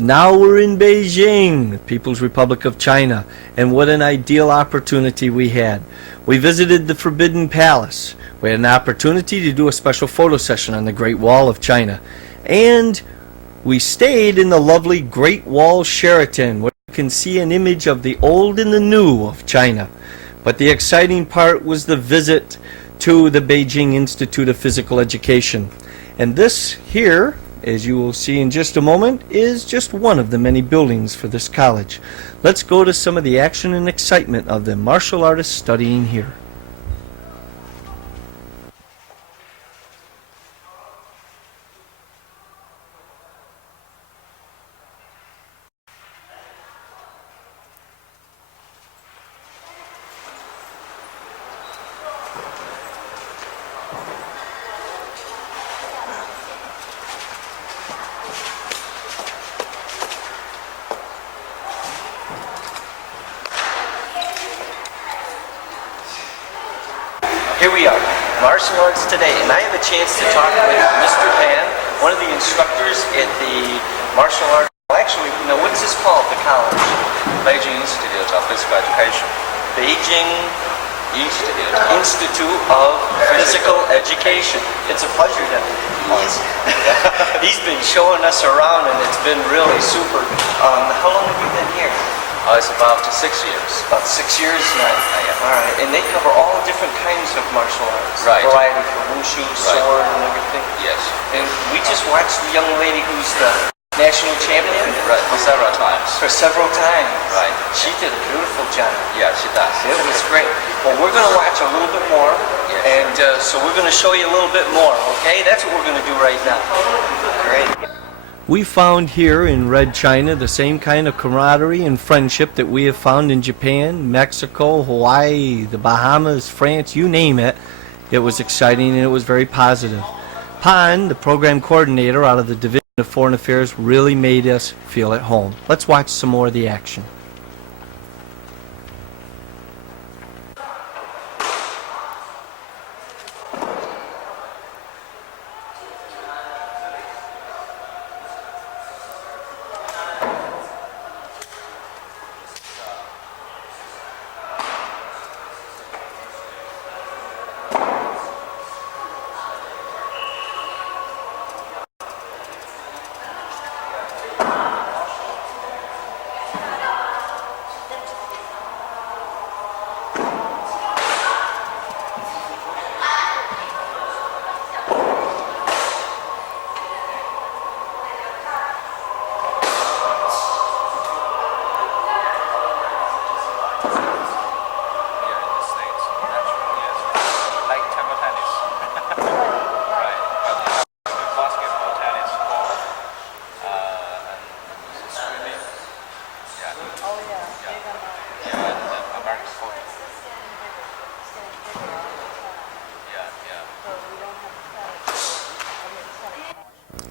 Now we're in Beijing, the People's Republic of China, and what an ideal opportunity we had. We visited the Forbidden Palace. We had an opportunity to do a special photo session on the Great Wall of China. And we stayed in the lovely Great Wall Sheraton, where you can see an image of the old and the new of China. But the exciting part was the visit to the Beijing Institute of Physical Education. And this here, as you will see in just a moment, is just one of the many buildings for this college. Let's go to some of the action and excitement of the martial artists studying here. Here we are, Martial Arts Today, and I have a chance to talk with Mr. Pan, one of the instructors at the martial arts. Actually, no, what's this called, the college? Beijing Institute of Physical Education. Beijing Institute of Physical Education. It's a pleasure to he's been showing us around, and it's been really super. How long have you been here? It's about 6 years. About 6 years now. All right, and they cover all different kinds of martial arts. Right. Variety from wushu, sword, and everything. Yes. And we just watched the young lady who's the national champion. Right, for several times. For several times. Right. She did a beautiful job. Yeah, she does. It was great. Well, we're going to watch a little bit more, Yes. and so we're going to show you a little bit more, okay? That's what we're going to do right now. Great. We found here in Red China the same kind of camaraderie and friendship that we have found in Japan, Mexico, Hawaii, the Bahamas, France, you name it. It was exciting and it was very positive. Pan, the program coordinator out of the Division of Foreign Affairs, really made us feel at home. Let's watch some more of the action.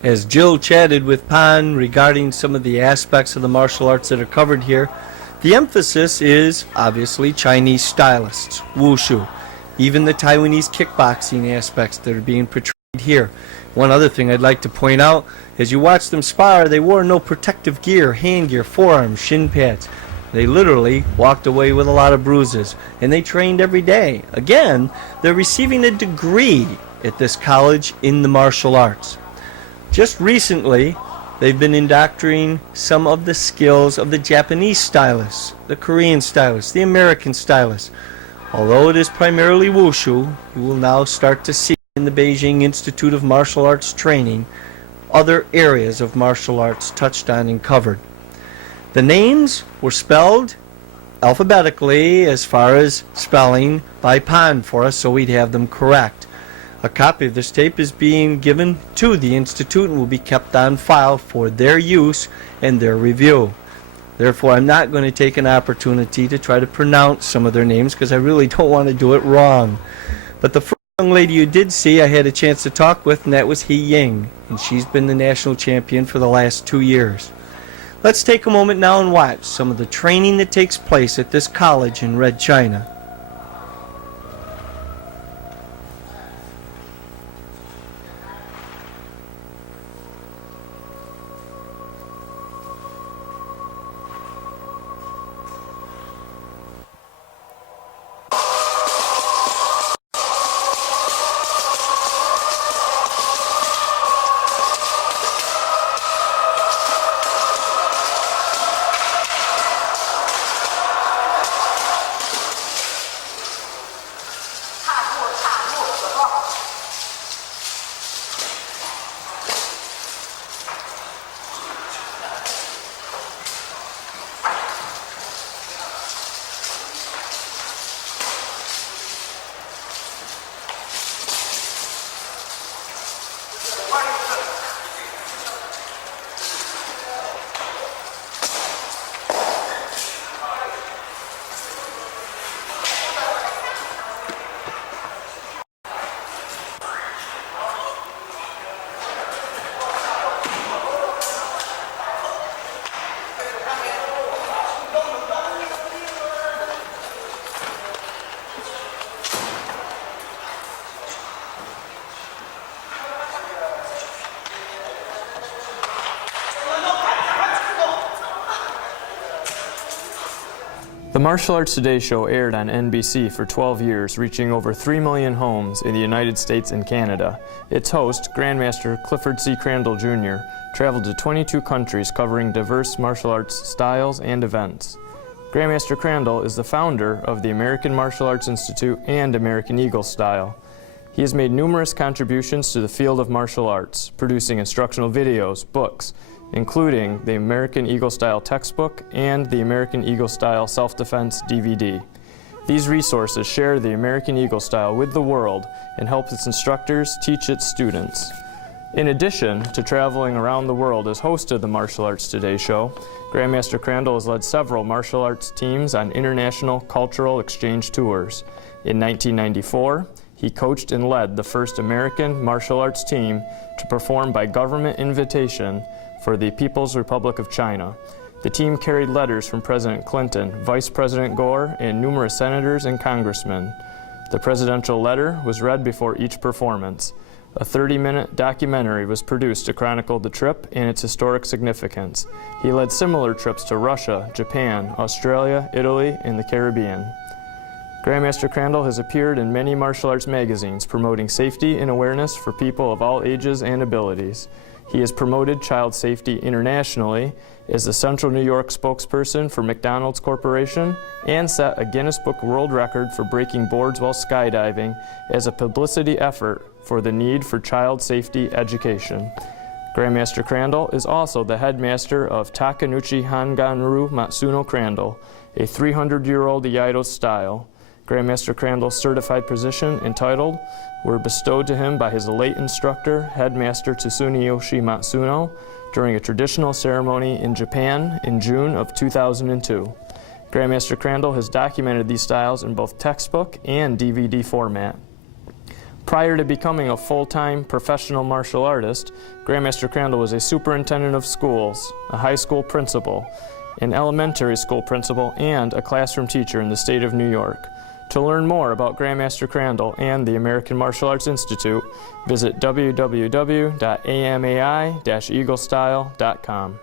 As Jill chatted with Pan regarding some of the aspects of the martial arts that are covered here, the emphasis is obviously Chinese stylists, wushu, even the Taiwanese kickboxing aspects that are being portrayed here. One other thing I'd like to point out, as you watch them spar, they wore no protective gear, hand gear, forearms, shin pads. They literally walked away with a lot of bruises, and they trained every day. Again, they're receiving a degree at this college in the martial arts. Just recently, they've been indoctrinating some of the skills of the Japanese stylists, the Korean stylists, the American stylists. Although it is primarily wushu, you will now start to see in the Beijing Institute of Martial Arts Training other areas of martial arts touched on and covered. The names were spelled alphabetically as far as spelling by Pan for us, so we'd have them correct. A copy of this tape is being given to the Institute and will be kept on file for their use and their review. Therefore, I'm not going to take an opportunity to try to pronounce some of their names because I really don't want to do it wrong. But the first young lady you did see, I had a chance to talk with, and that was He Ying, and she's been the national champion for the last 2 years. Let's take a moment now and watch some of the training that takes place at this college in Red China. The Martial Arts Today show aired on NBC for 12 years, reaching over 3 million homes in the United States and Canada. Its host, Grandmaster Clifford C. Crandall Jr., traveled to 22 countries covering diverse martial arts styles and events. Grandmaster Crandall is the founder of the American Martial Arts Institute and American Eagle Style. He has made numerous contributions to the field of martial arts, producing instructional videos, books, including the American Eagle Style textbook and the American Eagle Style self-defense DVD. These resources share the American Eagle Style with the world and help its instructors teach its students. In addition to traveling around the world as host of the Martial Arts Today show, Grandmaster Crandall has led several martial arts teams on international cultural exchange tours. In 1994, he coached and led the first American martial arts team to perform by government invitation for the People's Republic of China. The team carried letters from President Clinton, Vice President Gore, and numerous senators and congressmen. The presidential letter was read before each performance. A 30-minute documentary was produced to chronicle the trip and its historic significance. He led similar trips to Russia, Japan, Australia, Italy, and the Caribbean. Grandmaster Crandall has appeared in many martial arts magazines promoting safety and awareness for people of all ages and abilities. He has promoted child safety internationally, is the Central New York spokesperson for McDonald's Corporation, and set a Guinness Book World Record for breaking boards while skydiving as a publicity effort for the need for child safety education. Grandmaster Crandall is also the headmaster of Takenouchi Hanganru Matsuno Crandall, a 300-year-old Iaido style. Grandmaster Crandall's certified position and title were bestowed to him by his late instructor, Headmaster Tsuneyoshi Matsuno, during a traditional ceremony in Japan in June of 2002. Grandmaster Crandall has documented these styles in both textbook and DVD format. Prior to becoming a full-time professional martial artist, Grandmaster Crandall was a superintendent of schools, a high school principal, an elementary school principal, and a classroom teacher in the state of New York. To learn more about Grandmaster Crandall and the American Martial Arts Institute, visit www.amai-eaglestyle.com.